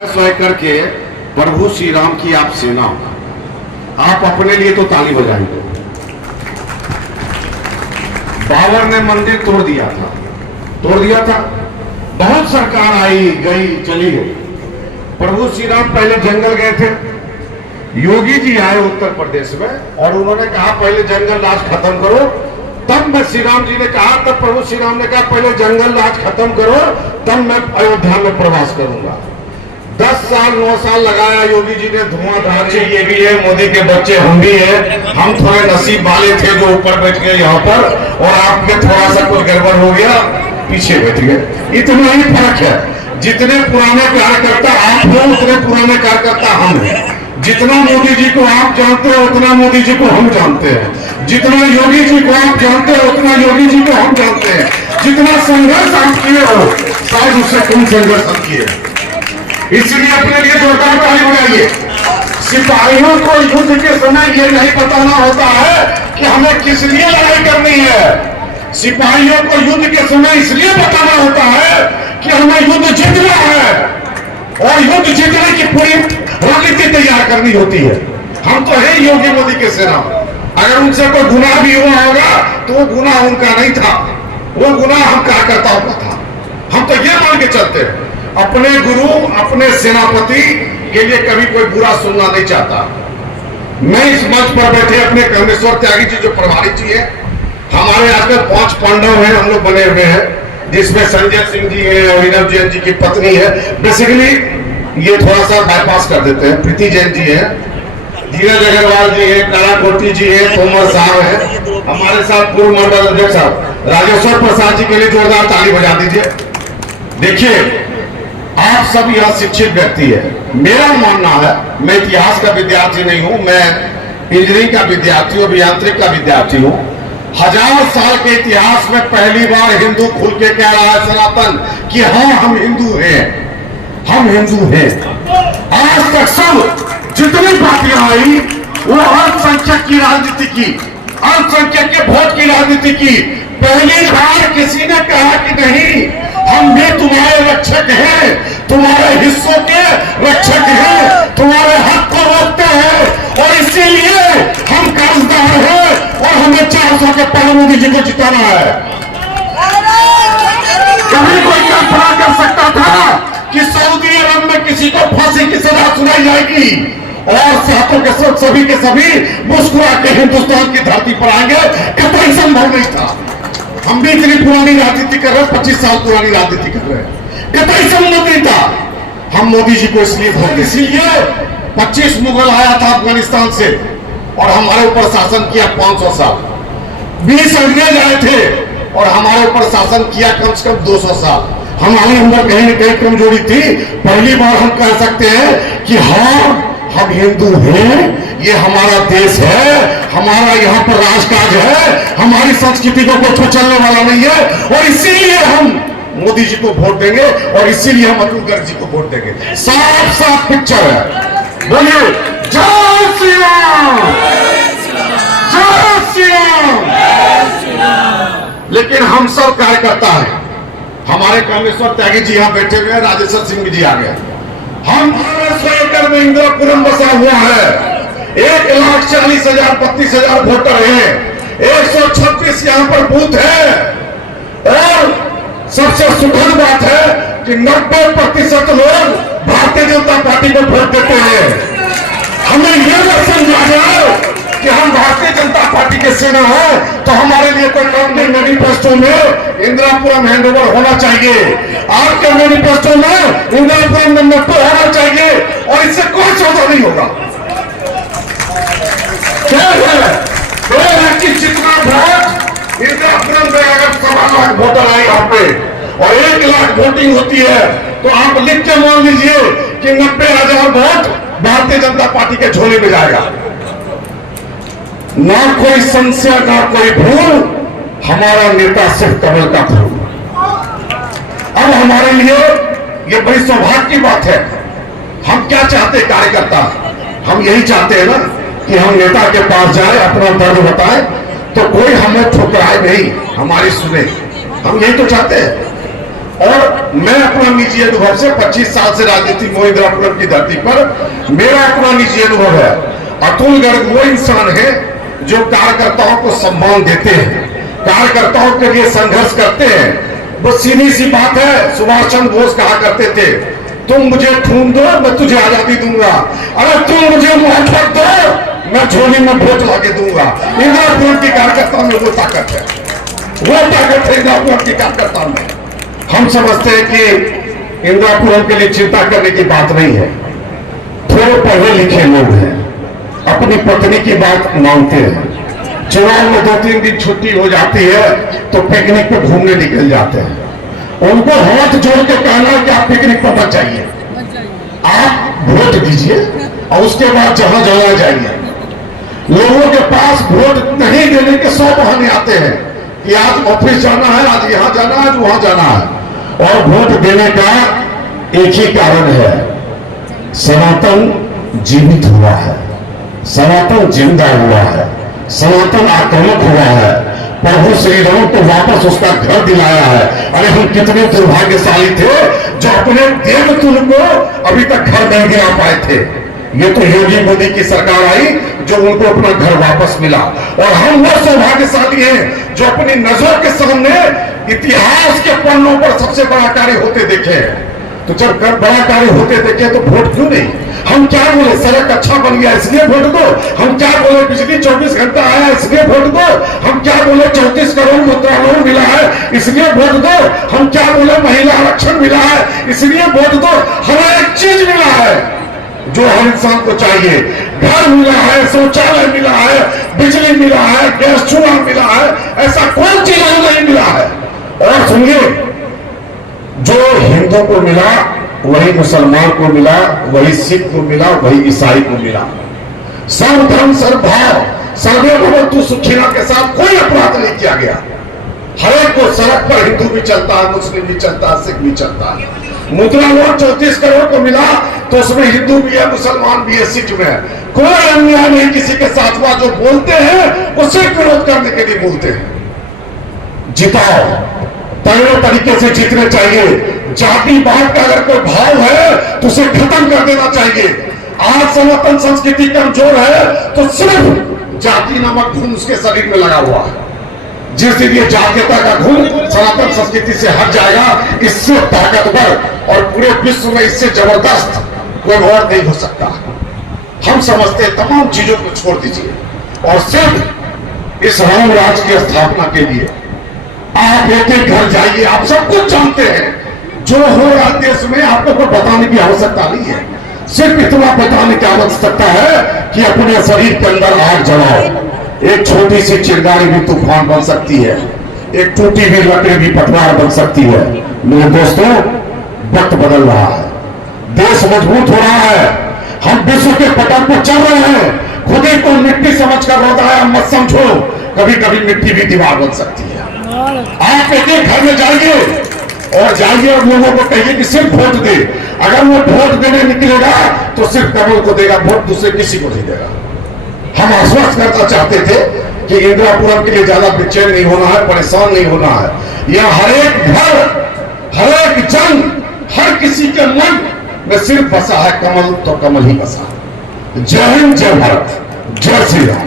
स्वयं करके प्रभु श्री राम की आप सेना, आप अपने लिए तो ताली बजाएंगे। बाबर ने मंदिर तोड़ दिया था, बहुत सरकार आई गई चली गई। प्रभु श्री राम पहले जंगल गए थे, योगी जी आए उत्तर प्रदेश में और उन्होंने कहा पहले जंगल राज खत्म करो। तब मैं श्री राम जी ने कहा, तब प्रभु श्री राम ने कहा पहले जंगल राज खत्म करो, तब मैं अयोध्या में प्रवास करूंगा। 10 साल 9 साल लगाया योगी जी ने, धुआंधार। ये भी है, मोदी के बच्चे हम भी हैं। हम थोड़े नसीब वाले थे जो ऊपर बैठ गए यहाँ पर, और आपके थोड़ा सा कुछ गड़बड़ हो गया, पीछे बैठ गए। इतना ही फर्क है। जितने पुराने कार्यकर्ता आप हो उतने पुराने कार्यकर्ता हम हैं। जितना मोदी जी को आप जानते हो उतना मोदी जी को हम जानते हैं। जितना योगी जी को आप जानते हो उतना योगी जी को हम जानते हैं। जितना संघर्ष आप किए हो शायद उससे कम संघर्ष हम किए। इसलिए अपने लिए जोरदार ताली बजाइए। सिपाहियों को युद्ध के समय ये नहीं बताना होता है कि हमें किस लिए लड़ाई करनी है। सिपाहियों को युद्ध के समय इसलिए बताना होता है कि हमें युद्ध जीतना है, और युद्ध जीतने की पूरी रणनीति तैयार करनी होती है। हम तो है योगी मोदी के सेना। अगर उनसे कोई गुनाह भी हुआ होगा तो वो गुनाह उनका नहीं था, वो गुनाह हम कार्यकर्ताओं का था। हम तो ये मान के चलते हैं, अपने गुरु अपने सेनापति के लिए कभी कोई बुरा सुनना नहीं चाहता। मैं इस मंच पर बैठे अपने कामेश्वर त्यागी जी जो प्रभारी जी है, हमारे आजकल 5 पांडव हैं, हम लोग बने हुए हैं, जिसमें संजय सिंह जी है और नीरव जैन जी की पत्नी है। बेसिकली ये थोड़ा सा बाईपास कर देते हैं। प्रीति जैन जी है, धीरज अग्रवाल जी है, काला कोटी जी है, तोमर साहब है, हमारे साथ पूर्व मंडल अध्यक्ष साहब राजेश्वर प्रसाद जी के लिए जोरदार ताली बजा दीजिए। देखिए, आप सब यहाँ शिक्षित व्यक्ति है। मेरा मानना है, मैं इतिहास का विद्यार्थी नहीं हूं, मैं इंजीनियरिंग का विद्यार्थी, अभियांत्रिक का विद्यार्थी हूं। 1000 साल के इतिहास में पहली बार हिंदू खुल के कह रहा है सनातन कि हाँ हम हिंदू हैं, हम हिंदू हैं। आज तक सब जितनी पार्टियां आई वो अल्पसंख्यक की राजनीति की, अल्पसंख्यक के वोट की राजनीति की। पहली बार किसी ने कहा कि नहीं, हम भी तुम्हारे रक्षक हैं, तुम्हारे हिस्सों के रक्षक हैं, तुम्हारे हक को रोकते हैं, और इसीलिए हम कर्जदार हैं और हमें 400 के पहले मोदी जी को जिताना है। कभी कोई कल्पना कर सकता था कि सऊदी अरब में किसी को फांसी की सजा सुनाई जाएगी और सातों के सब सभी के सभी मुस्कुरा के हिंदुस्तान की धरती पर आएंगे? कतई संभव नहीं था। हम भी इतनी पुरानी राजनीति कर रहे हैं, 25 साल पुरानी राजनीति कर रहे हैं, कतई संभव नहीं था। हम मोदी जी को इसलिए वोट, इसीलिए 25 मुगल आया था अफगानिस्तान से और हमारे ऊपर शासन किया 500 साल। 20 अंग्रेज आए थे और हमारे ऊपर शासन किया कम से कम 200 साल। हमारे अंदर कहीं न कहीं कमजोरी थी। पहली बार हम कह सकते हैं कि हाँ हम हिंदू हैं, ये हमारा देश है, हमारा यहाँ पर राजकाज है, हमारी संस्कृति को कुछ चलने वाला नहीं है, और इसीलिए हम मोदी जी को वोट देंगे और इसीलिए हम अतुल गर्ग जी को वोट देंगे। साफ साफ पिक्चर है। बोलिए जय श्री राम, जय श्री राम। लेकिन हम सब कार्यकर्ता हैं। हमारे कामेश्वर त्यागी जी यहाँ बैठे हुए हैं, राजेश्वर सिंह जी आ गए। हम स्वयं में इंदिरापुरम बसा हुआ है, 1,40,000 32,000 वोटर हैं, 136 यहाँ पर बूथ है, और सबसे सुखद बात है कि 90% लोग भारतीय जनता पार्टी को वोट देते हैं। हमें यह न समझा जाए कि हम भारतीय जनता पार्टी के सेना है तो हमारे लिए कोई काम नहीं। मैनिफेस्टो में इंदिरापुरम हैंडओवर होना चाहिए, आपके मैनिफेस्टो में इंदिरापुरम में मेट्रो होना चाहिए, और इससे कोई सौदा नहीं होगा। क्या है कि जितना वोट इंदिरापुरम में अगर 1.25 लाख वोटर आए यहाँ पे और 1 लाख वोटिंग होती है तो आप लिख के मान लीजिए कि 90,000 वोट भारतीय जनता पार्टी के झोले में जाएगा। ना कोई संशय ना कोई भूल, हमारा नेता सिर्फ कमल का फूल। अब हमारे लिए ये बड़ी सौभाग्य की बात है। हम क्या चाहते कार्यकर्ता, हम यही चाहते हैं ना कि हम नेता के पास जाए, अपना दर्द बताए तो कोई हमें ठुकराए नहीं, हमारी सुने। हम यही तो चाहते हैं। और मैं अपना निजी अनुभव से 25 साल से राजनीति में इंदिरापुरम की धरती पर मेरा अपना निजी अनुभव है। अतुल गर्ग वो इंसान है जो कार्यकर्ताओं को सम्मान देते हैं, कार्यकर्ताओं के लिए संघर्ष करते हैं। बस सीधी सी बात है, सुभाष चंद्र बोस कहा करते थे, तुम मुझे खून दो मैं तुझे आजादी दूंगा, अरे तुम मुझे मोहब्बत दो मैं झोली में वोट लाके दूंगा। इंदिरापुरम की कार्यकर्ता में वो ताकत है, वो ताकत है इंदिरापुरम की कार्यकर्ता में। हम समझते हैं कि इंदिरापुरम के लिए चिंता करने की बात नहीं है। थोड़े पढ़े लिखे लोग हैं, अपनी पत्नी की बात मानते हैं, चुनाव में 2-3 दिन छुट्टी हो जाती है तो पिकनिक पे घूमने निकल जाते हैं। उनको हाथ जोड़ के कहना है कि आप पिकनिक पर मत जाइए, आप वोट दीजिए और उसके बाद जहां जाना जाइए। लोगों के पास वोट नहीं देने के 100 बहाने आते हैं कि आज ऑफिस जाना है, आज यहां जाना है, आज वहां जाना है। और वोट देने का एक ही कारण है, सनातन जीवित हुआ है, सनातन जिंदा हुआ है, सनातन आक्रामक हुआ है। प्रभु श्री राम को वापस उसका घर दिलाया है। अरे हम कितने दुर्भाग्यशाली थे जो अपने देवतुल्य को अभी तक घर नहीं दिला पाए थे। ये तो योगी मोदी की सरकार आई जो उनको अपना घर वापस मिला। और हम वो सौभाग्यशाली हैं जो अपनी नजरों के सामने इतिहास के पन्नों पर सबसे बड़ा कार्य होते देखे। तो जब बड़ा कार्य होते देखे तो वोट क्यों नहीं? हम क्या बोले, सड़क अच्छा बन गया इसलिए वोट दो। हम क्या बोले, बिजली 24 घंटा आया इसलिए वोट दो। हम क्या बोले, 34 करोड़ मुद्रा लोन मिला है इसलिए वोट दो। हम क्या बोले, महिला आरक्षण मिला है इसलिए वोट दो। हमें एक चीज मिला है जो हर इंसान को चाहिए, घर मिला है, शौचालय मिला है, बिजली मिला है, गैस चूल्हा मिला है, ऐसा कोई चीज नहीं मिला है। और सुनिए, जो हिंदू को मिला वही मुसलमान को मिला, वही सिख को मिला, वही ईसाई को मिला। सर्व धर्म सर्वभाव सर्वे भवन्तु सुखिनः के साथ कोई अपराध नहीं किया गया। हर एक को सड़क पर हिंदू भी चलता है, मुस्लिम भी चलता है, सिख भी चलता है। मुद्रा लोन 34 करोड़ को मिला तो उसमें हिंदू भी है, मुसलमान भी है, सिख में है। कोई अन्याय नहीं किसी के साथ हुआ। जो बोलते हैं वो सिर्फ विरोध करने के लिए बोलते हैं। जिताओ, तगड़े तरीके से जीतने चाहिए। जातिवाद का अगर कोई भाव है तो उसे खत्म कर देना चाहिए। आज सनातन संस्कृति कमजोर है तो सिर्फ जाति नामक घुन उसके शरीर में लगा हुआ है। जिस दिन ये जातीयता का घुन सनातन संस्कृति से हट जाएगा, इससे ताकतवर और पूरे विश्व में इससे जबरदस्त कोई और नहीं हो सकता। हम समझते हैं तमाम चीजों को छोड़ दीजिए और सिर्फ इस राम राज की स्थापना के लिए आप एक एक घर जाइए। आप सब कुछ जानते हैं जो हो रहा देश में, आपको कोई बताने की आवश्यकता नहीं है। सिर्फ इतना बताने की आवश्यकता है कि अपने शरीर के अंदर आग जलाओ। एक छोटी सी चिंगारी भी तूफान बन सकती है, एक टूटी हुई लकड़ी भी पटवार बन सकती है। मेरे दोस्तों, वक्त बदल रहा है, देश मजबूत हो रहा है, हम विश्व के पटल पर चल रहे हैं। खुद ही को मिट्टी समझकर रोताया मत समझो, कभी कभी मिट्टी भी दीवार बन सकती है। आप एक एक घर में जाइए और जाइए और लोगों को कहिए कि सिर्फ वोट दे। अगर वो वोट देने निकलेगा तो सिर्फ कमल को देगा, वोट दूसरे किसी को नहीं देगा। हम आश्वस्त करना चाहते थे कि इंदिरापुरम के लिए ज्यादा बेचैन नहीं होना है, परेशान नहीं होना है। यह हर एक घर, हर एक जन, हर किसी के मन में सिर्फ बसा है कमल, तो कमल ही बसा। जय हिंद, जय भारत, जय श्री राम।